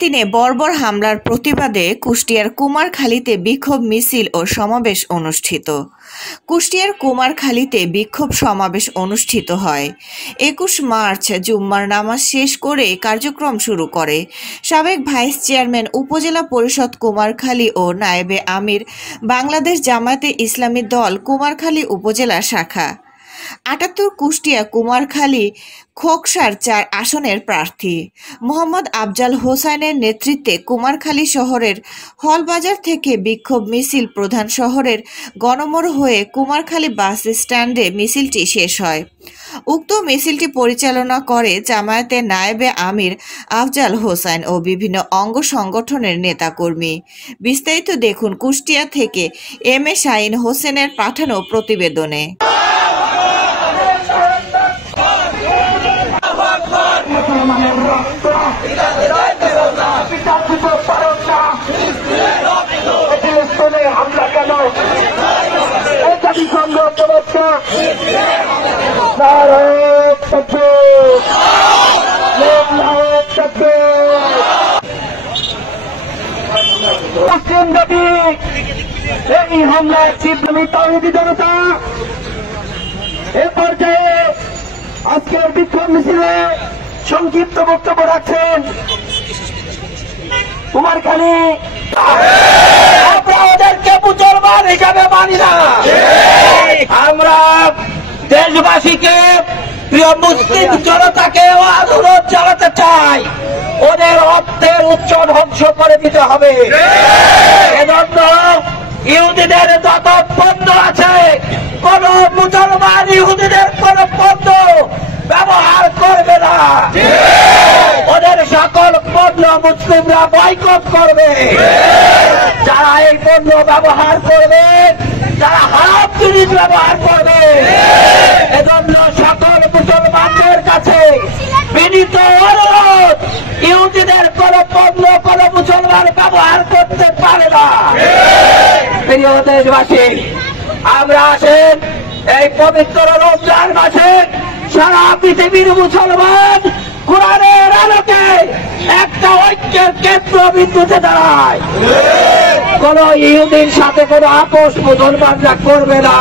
ফিলিস্তিনে বর্বর হামলার প্রতিবাদে কুষ্টিয়ার কুমারখালীতে বিক্ষোভ মিছিল ও সমাবেশ অনুষ্ঠিত। কুষ্টিয়ার কুমারখালীতে বিক্ষোভ সমাবেশ অনুষ্ঠিত হয়। 21 মার্চ জুম্মার নামাজ শেষ করে কার্যক্রম শুরু করে সাবেক ভাইস চেয়ারম্যান উপজেলা পরিষদ কুমারখালী ও নায়েবে আমির বাংলাদেশ জামায়াতে ইসলামী দল কুমারখালী উপজেলা শাখা। ৭৮ কুষ্টিয়া কুমারখালী খোকসার ৪ আসনের প্রার্থী মোহাম্মদ আফজাল হোসাইনের নেতৃত্বে কুমারখালী শহরের হলবাজার থেকে বিক্ষোভ মিছিল প্রধান শহরের গণমোড় হয়ে কুমারখালী বাস স্ট্যান্ডে মিছিলটি শেষ হয়। উক্ত মিছিলটি পরিচালনা করে জামায়াতের নায়েবে আমির আফজাল হোসাইন ও বিভিন্ন অঙ্গ সংগঠনের নেতাকর্মী। বিস্তারিত দেখুন কুষ্টিয়া থেকে এম.এ. শাহীন হোসেনের পাঠানো প্রতিবেদনে। এই হামলার চিত্রমি তৌহিদি জনতা এ পর্যায়ে আজকের বিক্ষোভ মিছিলে সংক্ষিপ্ত বক্তব্য রাখছেন কুমারখালী। আমরা ওদেরকে মুসলমান হিসাবে মানি না। আমরা দেশবাসীকে, প্রিয় মুসলিম জনতাকে অনুরোধ জানাতে চাই, ওদের অর্থের উচ্চ ধ্বংস করে দিতে হবে। এজন্য ইহুদিদের যত পণ্য আছে, কোন মুসলমান ইহুদিদের কোন পণ্য ব্যবহার করবে না। ওদের সকল পণ্য মুসলিমরা বয়কট করবে। যারা এই পণ্য ব্যবহার করবে, যারা হারাম জিনিস ব্যবহার করবে, এজন্য সকল মুসলমানদের কাছে বিনীত অনুরোধ, ইহুদিদের কোন পণ্য কোন মুসলমান ব্যবহার করতে পারে না। প্রিয় দেশবাসী, আমরা আসেন এই পবিত্র রমজান মাসে সারা পৃথিবীর মুসলমান কোরআনের আলোকে একটা ঐক্যের কেন্দ্রবিন্দুতে দাঁড়ায়। কোন ইহুদির সাথে কোন আপোষ মুসলমানরা করবে না।